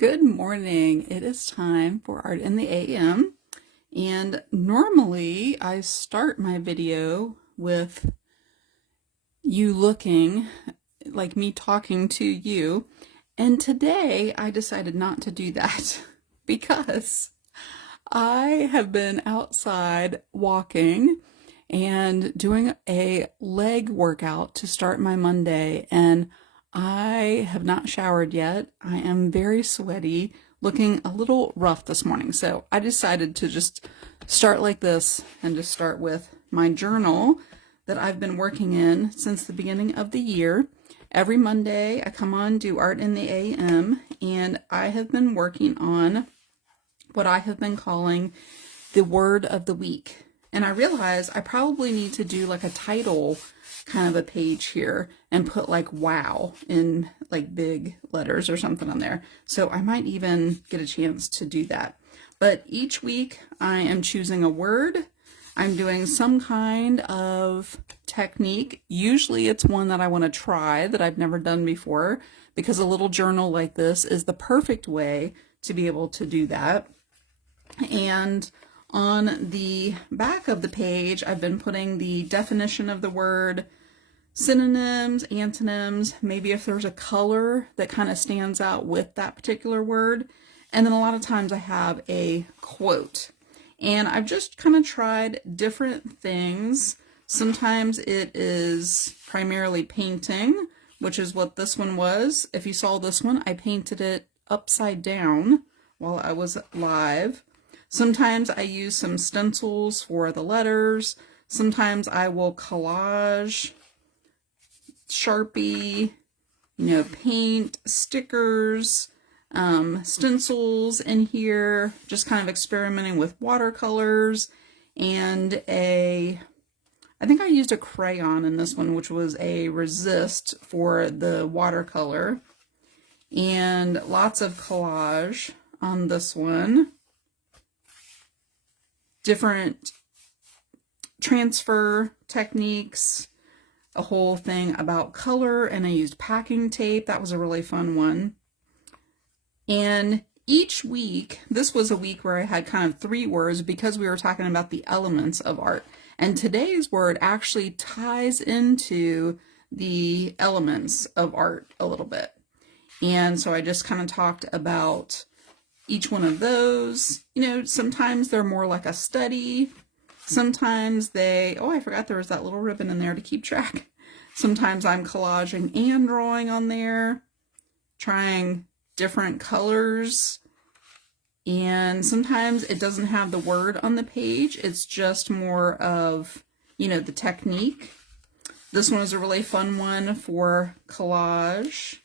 Good morning. It is time for Art in the AM, and normally I start my video with you looking, like me talking to you, and today I decided not to do that because I have been outside walking and doing a leg workout to start my Monday, and I have not showered yet. I am very sweaty, looking a little rough this morning. So I decided to just start like this and just start with my journal that I've been working in since the beginning of the year. Every Monday I come on, do Art in the AM, and I have been working on what I have been calling the word of the week. And I realize I probably need to do like a title kind of a page here and put like wow in like big letters or something on there. So I might even get a chance to do that. But each week I am choosing a word. I'm doing some kind of technique. Usually it's one that I want to try that I've never done before, because a little journal like this is the perfect way to be able to do that. And on the back of the page, I've been putting the definition of the word, synonyms, antonyms, maybe if there's a color that kind of stands out with that particular word. And then a lot of times I have a quote. And I've just kind of tried different things. Sometimes it is primarily painting, which is what this one was. If you saw this one, I painted it upside down while I was live. Sometimes I use some stencils for the letters. Sometimes I will collage, Sharpie, paint, stickers, stencils in here, just kind of experimenting with watercolors, and I think I used a crayon in this one, which was a resist for the watercolor, and lots of collage on this one. Different transfer techniques, a whole thing about color, and I used packing tape. That was a really fun one. And each week, this was a week where I had kind of 3 words because we were talking about the elements of art. And today's word actually ties into the elements of art a little bit. And so I just kind of talked about each one of those. Sometimes they're more like a study. Sometimes I forgot there was that little ribbon in there to keep track. Sometimes I'm collaging and drawing on there, trying different colors. And sometimes it doesn't have the word on the page. It's just more of, the technique. This one is a really fun one for collage.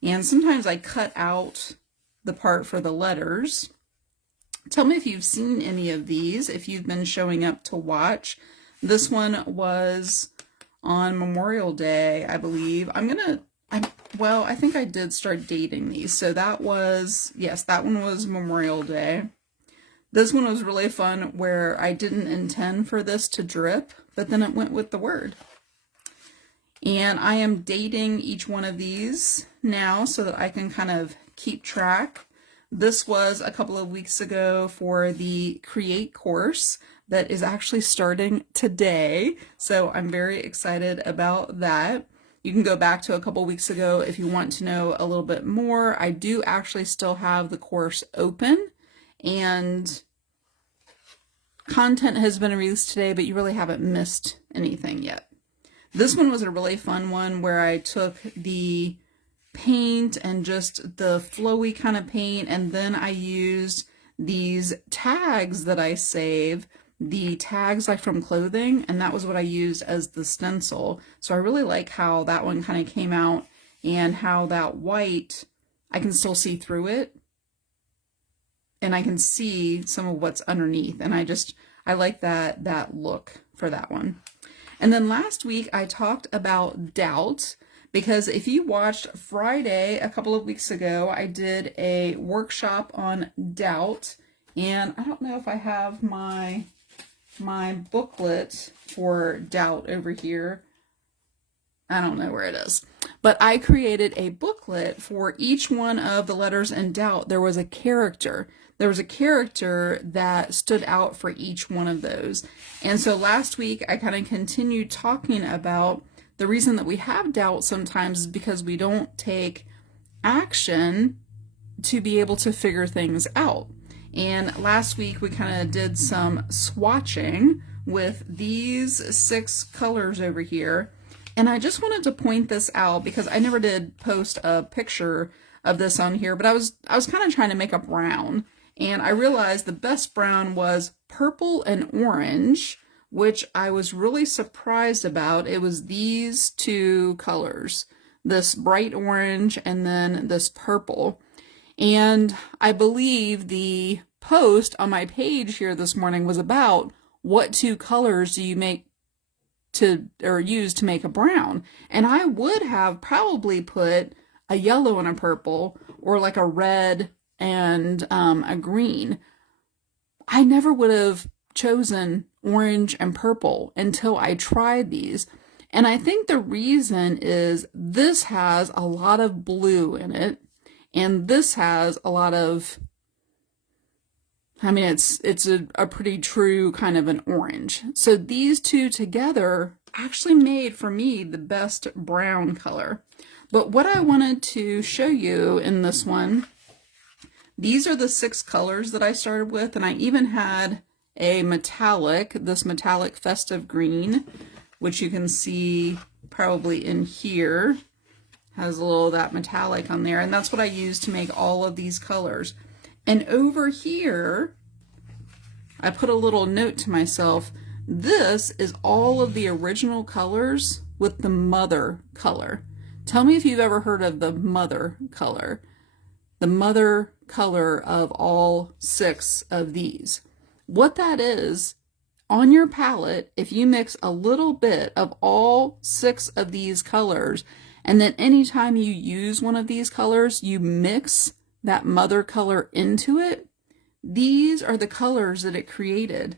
And sometimes I cut out the part for the letters. Tell me if you've seen any of these, if you've been showing up to watch. This one was on Memorial Day, I believe. I think I did start dating these. So that one was Memorial Day. This one was really fun where I didn't intend for this to drip, but then it went with the word. And I am dating each one of these now so that I can kind of keep track. This was a couple of weeks ago for the Create course that is actually starting today. So I'm very excited about that. You can go back to a couple weeks ago if you want to know a little bit more. I do actually still have the course open, and content has been released today, but you really haven't missed anything yet. This one was a really fun one where I took the paint and just the flowy kind of paint, and then I used these tags that I save, the tags like from clothing, and that was what I used as the stencil. So I really like how that one kind of came out, and how that white, I can still see through it, and I can see some of what's underneath, and I like that look for that one. And then last week I talked about doubt, because if you watched Friday a couple of weeks ago, I did a workshop on doubt, and I don't know if I have my booklet for doubt over here. I don't know where it is, But I created a booklet for each one of the letters in doubt. There was a character. There was a character that stood out for each one of those. And so last week I kind of continued talking about the reason that we have doubt sometimes is because we don't take action to be able to figure things out. And last week we kind of did some swatching with these 6 colors over here. And I just wanted to point this out because I never did post a picture of this on here, but I was kind of trying to make a brown. And I realized the best brown was purple and orange, which I was really surprised about. It was these 2 colors, this bright orange and then this purple. And I believe the post on my page here this morning was about what 2 colors do you make use to make a brown. And I would have probably put a yellow and a purple, or like a red and a green. I never would have chosen orange and purple until I tried these. And I think the reason is this has a lot of blue in it, and this has a lot of, I mean, it's a pretty true kind of an orange. So these 2 together actually made for me the best brown color. But what I wanted to show you in this one, these are the 6 colors that I started with, and I even had a metallic, this metallic festive green, which you can see probably in here, has a little of that metallic on there, and that's what I used to make all of these colors. And over here, I put a little note to myself, this is all of the original colors with the mother color. Tell me if you've ever heard of the mother color. The mother color of all 6 of these. What that is, on your palette, if you mix a little bit of all 6 of these colors, and then anytime you use one of these colors, you mix that mother color into it, these are the colors that it created.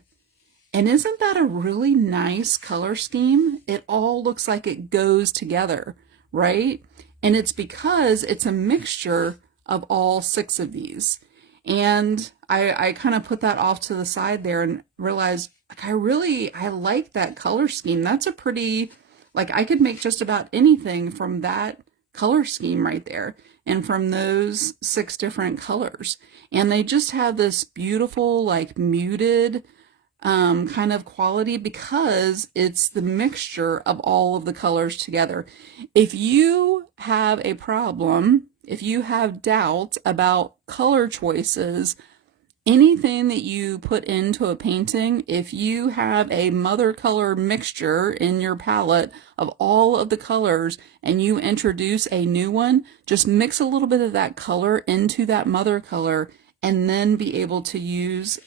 And isn't that a really nice color scheme? It all looks like it goes together, right? And it's because it's a mixture of all 6 of these. And I kind of put that off to the side there and realized, like, I like that color scheme. That's a pretty, like, I could make just about anything from that color scheme right there, and from those 6 different colors. And they just have this beautiful, like, muted kind of quality because it's the mixture of all of the colors together. If you have a problem, if you have doubt about color choices, anything that you put into a painting, if you have a mother color mixture in your palette of all of the colors and you introduce a new one, just mix a little bit of that color into that mother color and then be able to use,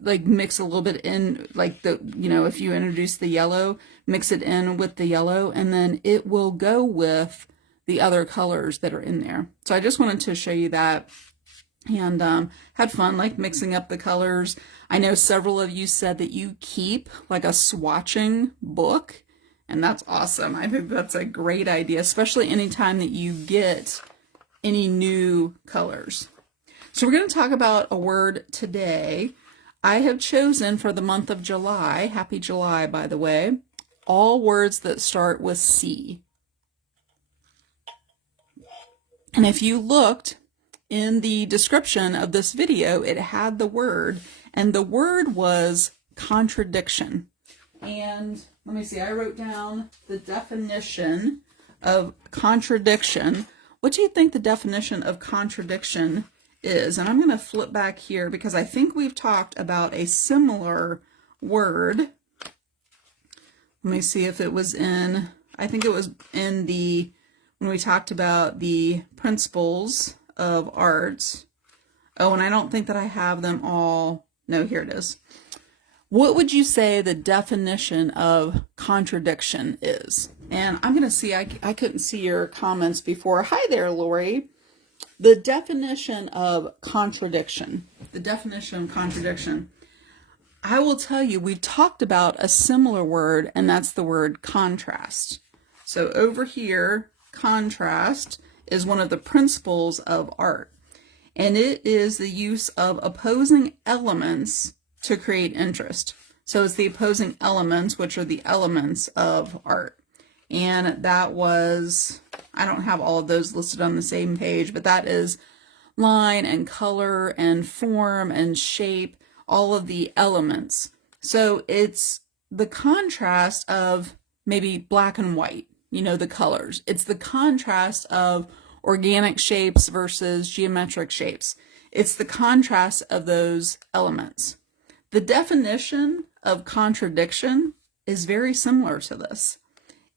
like, mix a little bit in, like, the, you know, if you introduce the yellow, mix it in with the yellow, and then it will go with the other colors that are in there. So I just wanted to show you that, and had fun, like, mixing up the colors. I know several of you said that you keep, like, a swatching book, and that's awesome. I think that's a great idea, especially anytime that you get any new colors. So we're going to talk about a word today. I have chosen for the month of July, happy July, by the way, all words that start with C. And if you looked in the description of this video, it had the word, and the word was contradiction. And let me see, I wrote down the definition of contradiction. What do you think the definition of contradiction is? And I'm going to flip back here because I think we've talked about a similar word. Let me see if it was in, I think it was in the, when we talked about the principles of art. Oh, and I don't think that I have them all. No, here it is. What would you say the definition of contradiction is? And I'm going to see, I couldn't see your comments before. Hi there, Lori. The definition of contradiction. The definition of contradiction. I will tell you, we've talked about a similar word, and that's the word contrast. So over here, contrast is one of the principles of art, and it is the use of opposing elements to create interest. So it's the opposing elements, which are the elements of art. And that was, I don't have all of those listed on the same page, but that is line and color and form and shape, all of the elements. So it's the contrast of maybe black and white, you know, the colors. It's the contrast of organic shapes versus geometric shapes. It's the contrast of those elements. The definition of contradiction is very similar to this.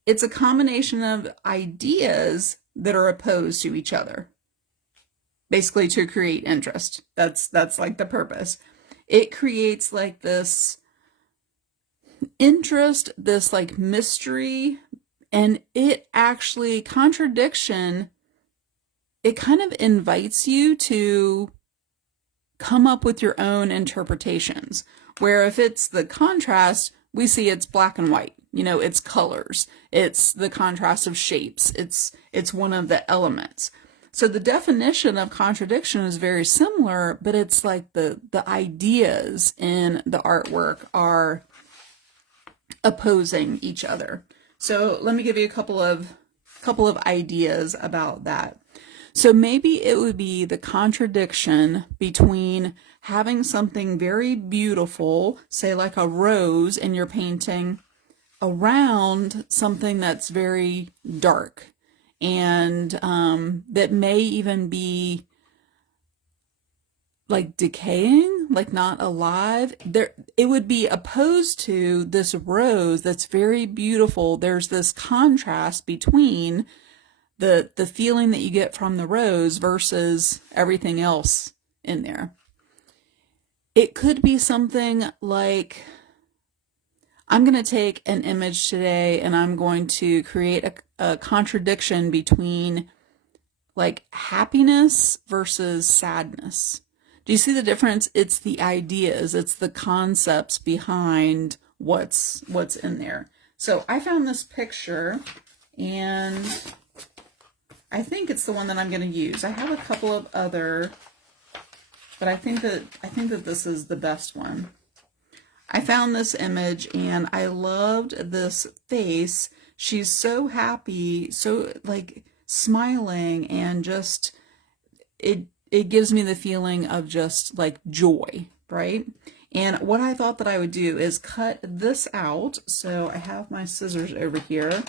It's a combination of ideas that are opposed to each other, basically to create interest. That's like the purpose. It creates like this interest, this like mystery, and it actually, contradiction, it kind of invites you to come up with your own interpretations, where if it's the contrast, we see it's black and white, you know, it's colors, it's the contrast of shapes, it's one of the elements. So the definition of contradiction is very similar, but it's like the ideas in the artwork are opposing each other. So let me give you a couple of ideas about that. So maybe it would be the contradiction between having something very beautiful, say like a rose in your painting, around something that's very dark and that may even be like decaying, like not alive. There, it would be opposed to this rose that's very beautiful. There's this contrast between the feeling that you get from the rose versus everything else in there. It could be something like, I'm going to take an image today and I'm going to create a contradiction between like happiness versus sadness. Do you see the difference? It's the ideas, it's the concepts behind what's in there. So I found this picture and I think it's the one that I'm going to use. I have a couple of other, but I think that this is the best one. I found this image and I loved this face. She's so happy, so like smiling, and just it gives me the feeling of just like joy, right? And what I thought that I would do is cut this out. So I have my scissors over here.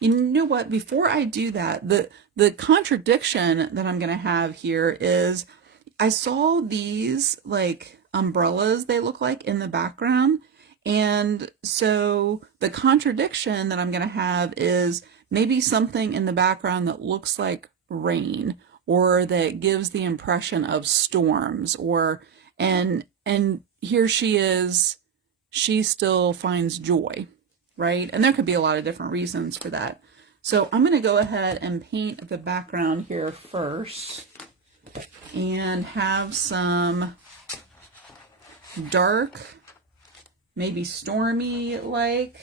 You know what? Before I do that, the contradiction that I'm going to have here is I saw these like umbrellas, they look like, in the background. And so the contradiction that I'm going to have is maybe something in the background that looks like rain, or that gives the impression of storms, or and here she is, she still finds joy, right? And there could be a lot of different reasons for that. So I'm going to go ahead and paint the background here first and have some dark, maybe stormy like.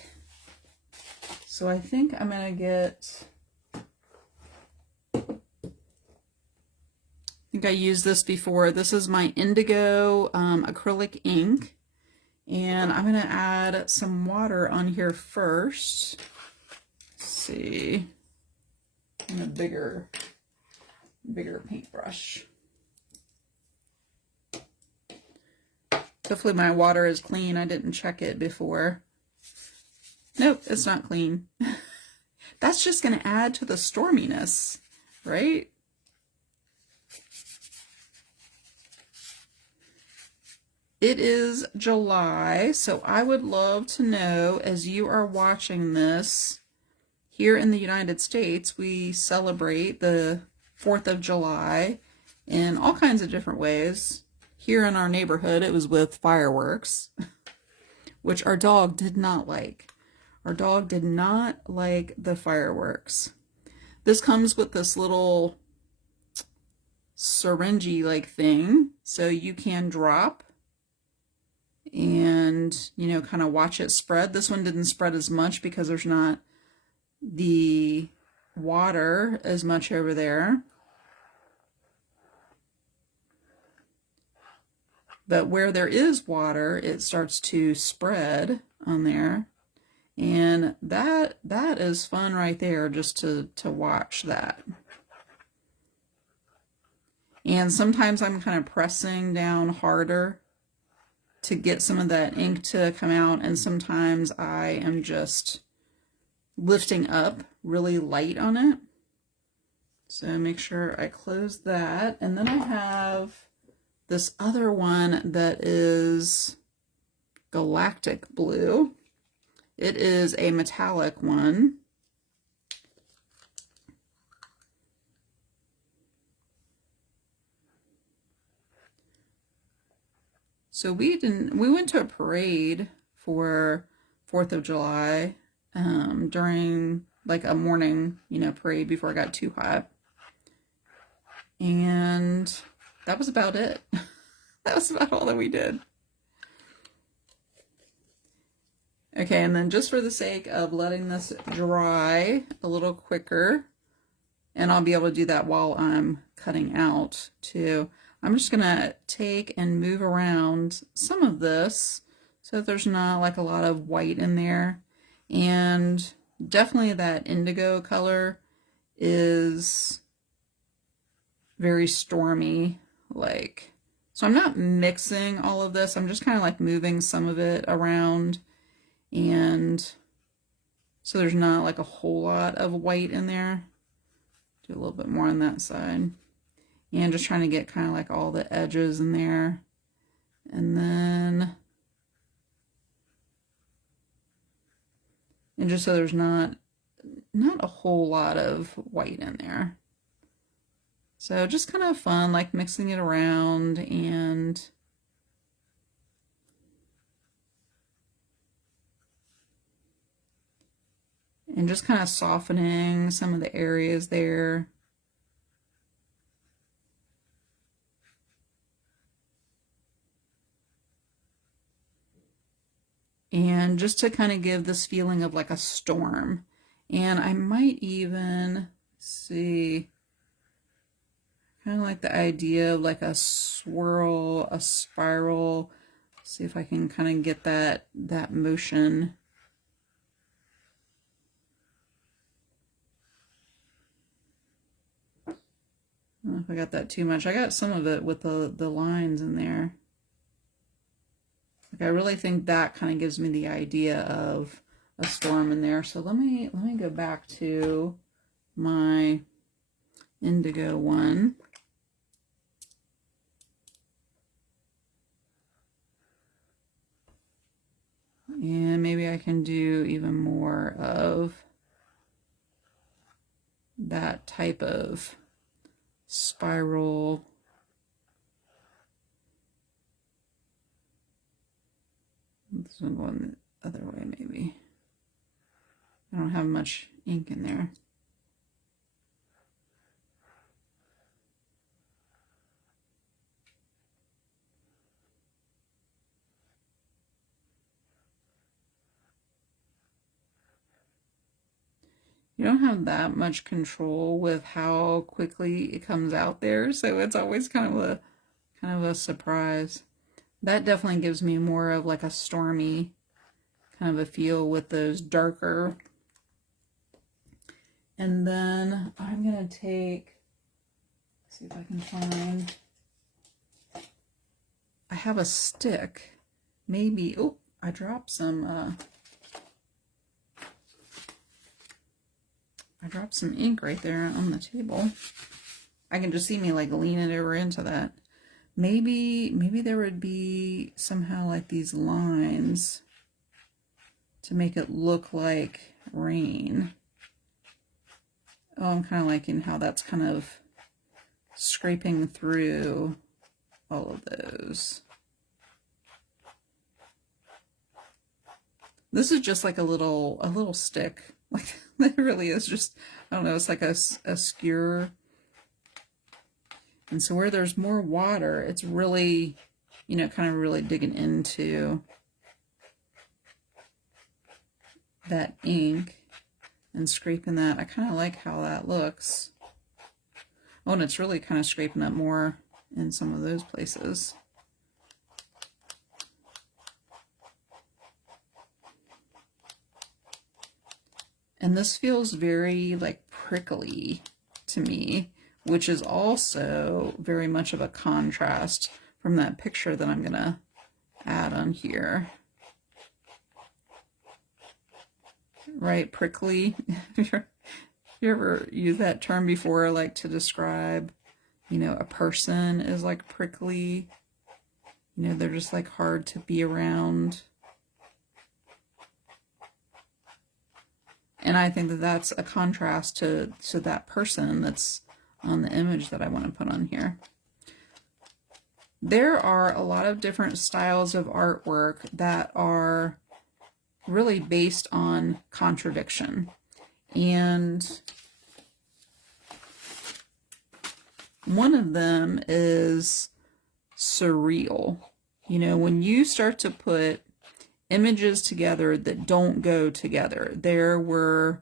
So I think I'm going to get, I think I used this before. This is my indigo acrylic ink. And I'm going to add some water on here first. Let's see. And a bigger paintbrush. Hopefully my water is clean. I didn't check it before. Nope, it's not clean. That's just going to add to the storminess, right? It is July, so I would love to know, as you are watching this, here in the United States, we celebrate the 4th of July in all kinds of different ways. Here in our neighborhood, it was with fireworks, which our dog did not like. Our dog did not like the fireworks. This comes with this little syringe-like thing, so you can drop and, you know, kind of watch it spread. This one didn't spread as much because there's not the water as much over there. But where there is water, it starts to spread on there. And that is fun right there, just to watch that. And sometimes I'm kind of pressing down harder to get some of that ink to come out, and sometimes I am just lifting up really light on it. So make sure I close that. And then I have this other one that is Galactic Blue. It is a metallic one. So we went to a parade for 4th of July during like a morning, parade before it got too hot. And that was about it. That was about all that we did. Okay, and then just for the sake of letting this dry a little quicker, and I'll be able to do that while I'm cutting out too, I'm just gonna take and move around some of this so that there's not like a lot of white in there. And definitely that indigo color is very stormy, like, so I'm not mixing all of this, I'm just kind of like moving some of it around, and so there's not like a whole lot of white in there. Do a little bit more on that side. And just trying to get kind of like all the edges in there. And then, and just so there's not a whole lot of white in there. So just kind of fun, like mixing it around and just kind of softening some of the areas there. And just to kind of give this feeling of like a storm. And I might even see, kind of like the idea of like a swirl, a spiral. See if I can kind of get that motion. I don't know if I got that too much. I got some of it with the lines in there. Like I really think that kind of gives me the idea of a storm in there. So let me go back to my indigo one. And maybe I can do even more of that type of spiral. This one going the other way, maybe. I don't have much ink in there. You don't have that much control with how quickly it comes out there, so it's always kind of a surprise. That definitely gives me more of like a stormy kind of a feel with those darker. And then I'm gonna take, see if I can find, I have a stick, maybe, oh, I dropped some ink right there on the table. I can just see me like lean it over into that. Maybe there would be somehow like these lines to make it look like rain. Oh, I'm kind of liking how that's kind of scraping through all of those. This is just like a little stick. Like it really is just, I don't know, it's like a skewer. And so where there's more water, it's really, kind of really digging into that ink. and scraping that. I kind of like how that looks. Oh, and it's really kind of scraping up more in some of those places. And this feels very like prickly to me, which is also very much of a contrast from that picture that I'm gonna add on here. Right, prickly. You ever use that term before, like to describe, you know, a person is like prickly? You know, they're just like hard to be around. And I think that that's a contrast to that person that's on the image that I want to put on here. There are a lot of different styles of artwork that are really based on contradiction. And one of them is surreal. You know, when you start to put images together that don't go together. There were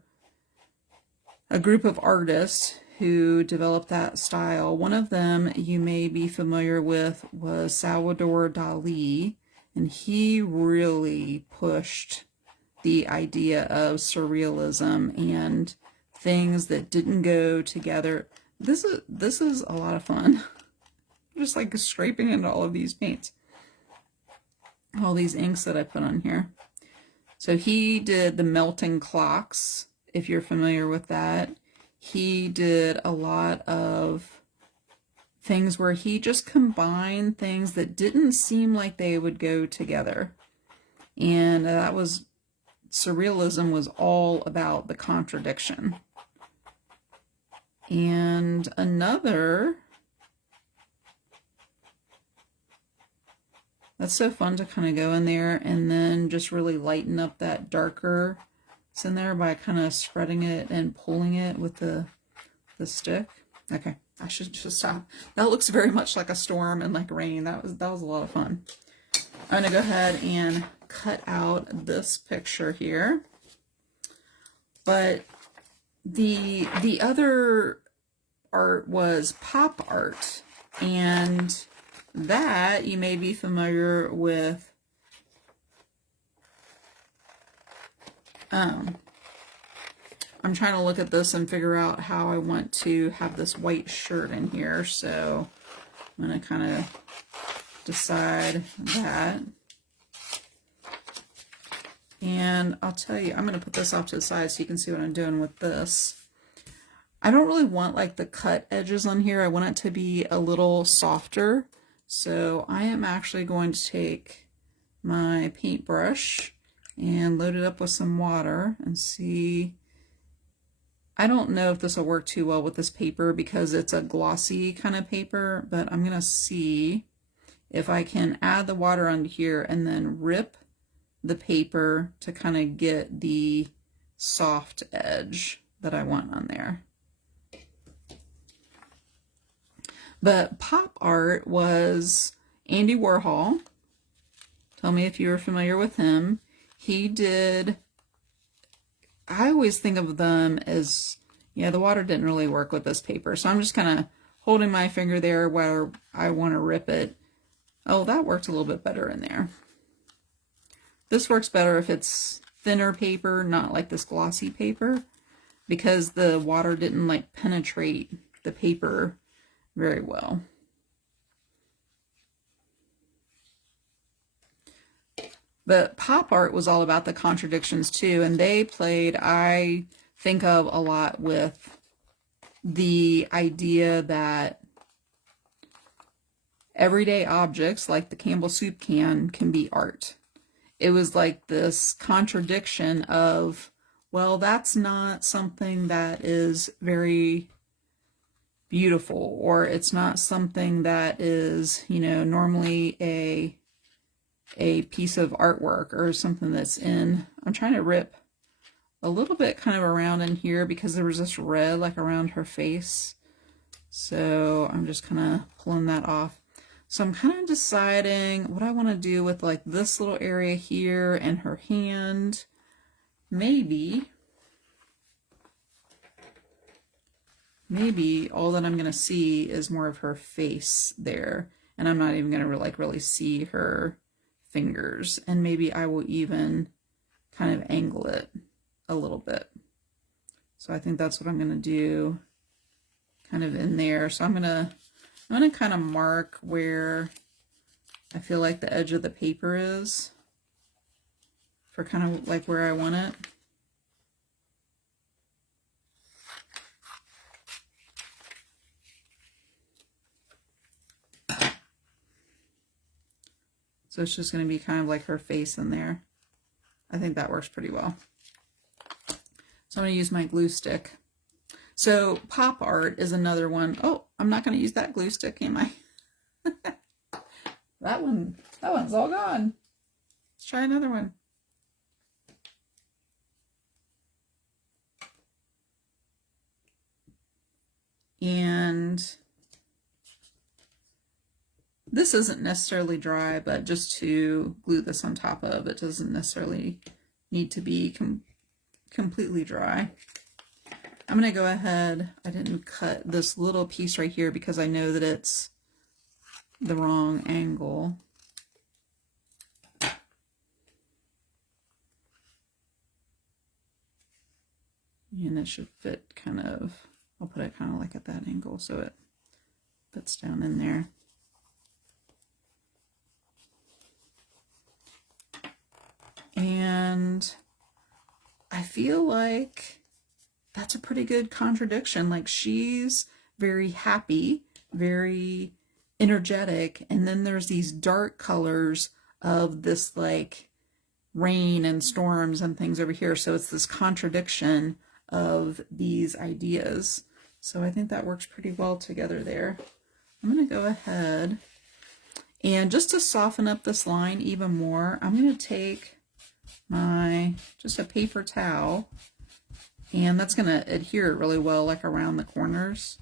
a group of artists who developed that style. One of them you may be familiar with was Salvador Dali, and he really pushed the idea of surrealism and things that didn't go together. This is a lot of fun. Just like scraping into all of these paints. All these inks that I put on here. So he did the melting clocks, if you're familiar with that. He did a lot of things where he just combined things that didn't seem like they would go together. And that was, surrealism was all about the contradiction. And another, that's so fun to kind of go in there and then just really lighten up that darker that's in there by kind of spreading it and pulling it with the stick. Okay, I should just stop. That looks very much like a storm and like rain. That was a lot of fun. I'm gonna go ahead and cut out this picture here. But the other art was pop art, and that you may be familiar with. I'm trying to look at this and figure out how I want to have this white shirt in here, so I'm going to kind of decide that. And I'll tell you, I'm going to put this off to the side so you can see what I'm doing with this. I don't really want like the cut edges on here. I want it to be a little softer. So I am actually going to take my paintbrush and load it up with some water and see. I don't know if this will work too well with this paper because it's a glossy kind of paper, but I'm going to see if I can add the water onto here and then rip the paper to kind of get the soft edge that I want on there. But pop art was Andy Warhol. Tell me if you're familiar with him. He did, I always think of them as, yeah, the water didn't really work with this paper. So I'm just kind of holding my finger there where I want to rip it. Oh, that worked a little bit better in there. This works better if it's thinner paper, not like this glossy paper, because the water didn't like penetrate the paper very well. But pop art was all about the contradictions too, and they played, I think of a lot with the idea that everyday objects like the Campbell soup can be art. It was like this contradiction of, well, that's not something that is very beautiful, or it's not something that is, you know, normally a piece of artwork or something that's in. I'm trying to rip a little bit kind of around in here because there was this red like around her face. So I'm just kind of pulling that off. So I'm kind of deciding what I want to do with like this little area here and her hand. Maybe maybe all that I'm going to see is more of her face there. And I'm not even going to like really see her fingers. And maybe I will even kind of angle it a little bit. So I think that's what I'm going to do kind of in there. So I'm going to kind of mark where I feel like the edge of the paper is for kind of like where I want it. So it's just going to be kind of like her face in there. I think that works pretty well. So I'm going to use my glue stick. So pop art is another one. Oh, I'm not going to use that glue stick, am I? That one's all gone. Let's try another one. And this isn't necessarily dry, but just to glue this on top of, it doesn't necessarily need to be completely dry. I'm going to go ahead, I didn't cut this little piece right here because I know that it's the wrong angle. And it should fit kind of, I'll put it kind of like at that angle so it fits down in there. And I feel like that's a pretty good contradiction. Like she's very happy, very energetic, and then there's these dark colors of this like rain and storms and things over here. So it's this contradiction of these ideas. So I think that works pretty well together there. I'm going to go ahead and just to soften up this line even more, I'm going to take just a paper towel, and that's going to adhere really well like around the corners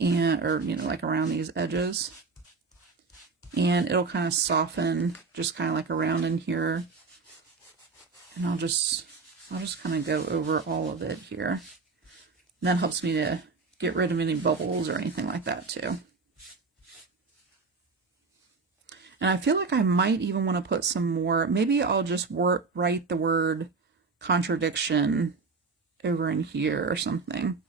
and or like around these edges, and it'll kind of soften just kind of like around in here, and I'll just kind of go over all of it here, and that helps me to get rid of any bubbles or anything like that too. And I feel like I might even want to put some more, maybe I'll just write the word contradiction over in here or something.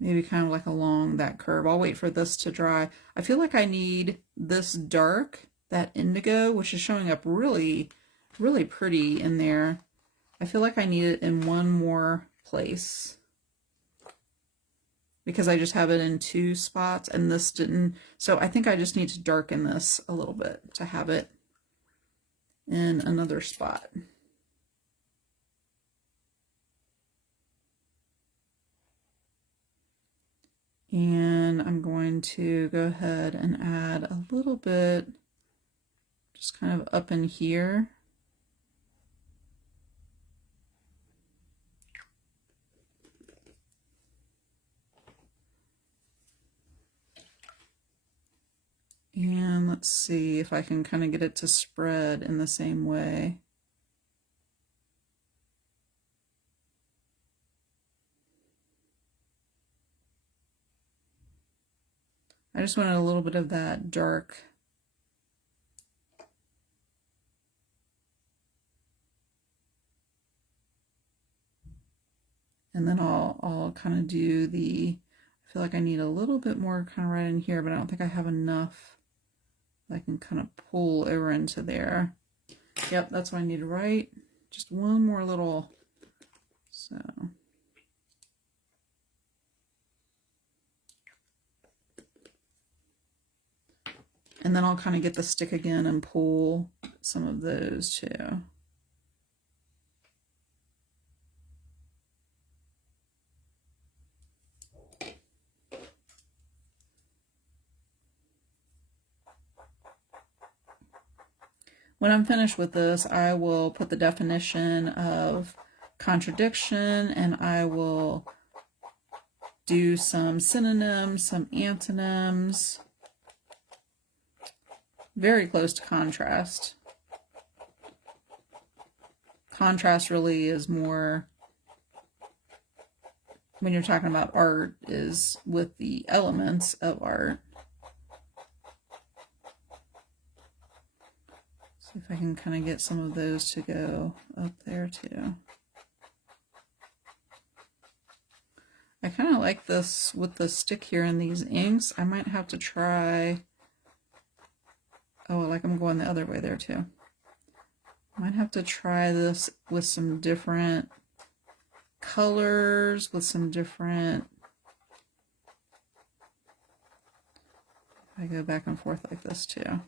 Maybe kind of like along that curve. I'll wait for this to dry. I feel like I need this dark, that indigo, which is showing up really, really pretty in there. I feel like I need it in one more place, because I just have it in two spots and this didn't. So I think I just need to darken this a little bit to have it in another spot. And I'm going to go ahead and add a little bit just kind of up in here. And let's see if I can kind of get it to spread in the same way. I just wanted a little bit of that dark. And then I'll kind of do I feel like I need a little bit more kind of right in here, but I don't think I have enough. I can kind of pull over into there. Yep, that's what I need to write. Just one more little, so. And then I'll kind of get the stick again and pull some of those too. When I'm finished with this, I will put the definition of contradiction, and I will do some synonyms, some antonyms, very close to contrast. Contrast really is more when you're talking about art is with the elements of art. See if I can kind of get some of those to go up there too. I kind of like this with the stick here and these inks. I might have to try, oh, like I'm going the other way there too. I might have to try this with some different colors, with some different, I go back and forth like this too.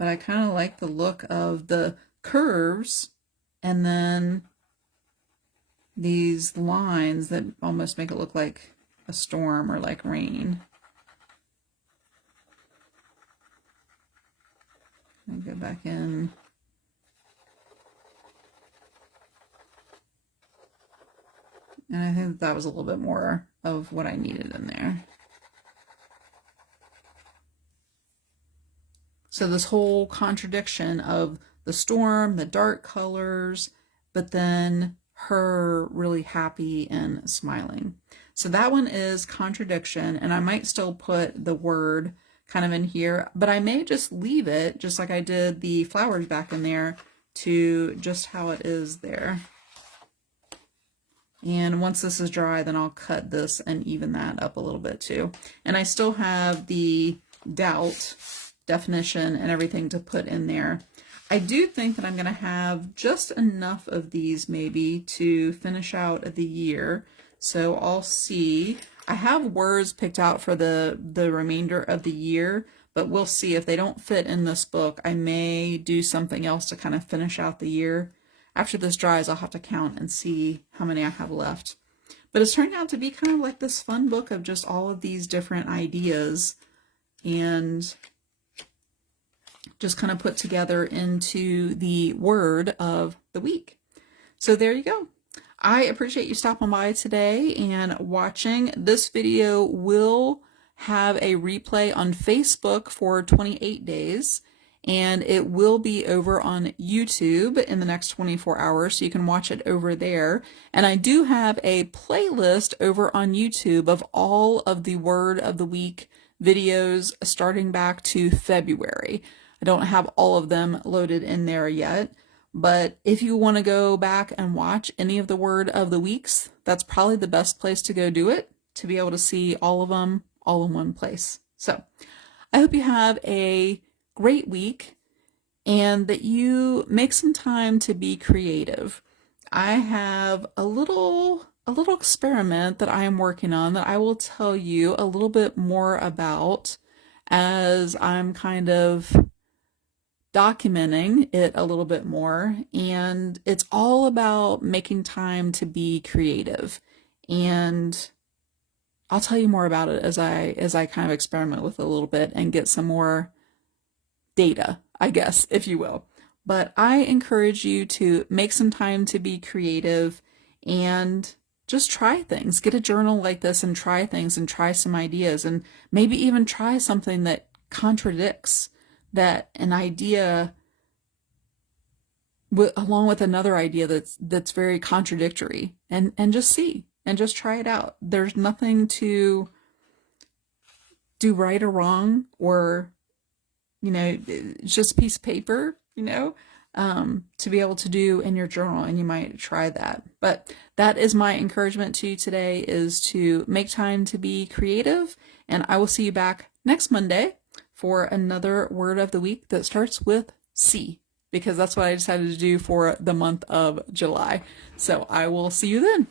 But I kind of like the look of the curves and then these lines that almost make it look like a storm or like rain. Let me go back in. And I think that was a little bit more of what I needed in there. So this whole contradiction of the storm, the dark colors, but then her really happy and smiling. So that one is contradiction, and I might still put the word kind of in here, but I may just leave it, just like I did the flowers back in there, to just how it is there. And once this is dry, then I'll cut this and even that up a little bit too. And I still have the doubt definition and everything to put in there. I do think that I'm going to have just enough of these maybe to finish out the year. So I'll see. I have words picked out for the remainder of the year, but we'll see. If they don't fit in this book, I may do something else to kind of finish out the year. After this dries, I'll have to count and see how many I have left. But it's turned out to be kind of like this fun book of just all of these different ideas and just kind of put together into the word of the week. So there you go. I appreciate you stopping by today and watching. This video will have a replay on Facebook for 28 days, and it will be over on YouTube in the next 24 hours, so you can watch it over there. And I do have a playlist over on YouTube of all of the Word of the Week videos starting back to February. I don't have all of them loaded in there yet, but if you want to go back and watch any of the Word of the Weeks, that's probably the best place to go do it, to be able to see all of them all in one place. So I hope you have a great week and that you make some time to be creative. I have a little experiment that I am working on that I will tell you a little bit more about as I'm kind of documenting it a little bit more. And it's all about making time to be creative. And I'll tell you more about it as I kind of experiment with it a little bit and get some more data, I guess, if you will. But I encourage you to make some time to be creative and just try things. Get a journal like this and try things and try some ideas, and maybe even try something that contradicts that an idea along with another idea that's very contradictory, and just see and just try it out. There's nothing to do right or wrong, or it's just a piece of paper, to be able to do in your journal, and you might try that. But that is my encouragement to you today, is to make time to be creative, and I will see you back next Monday for another Word of the Week that starts with C, because that's what I decided to do for the month of July. So I will see you then.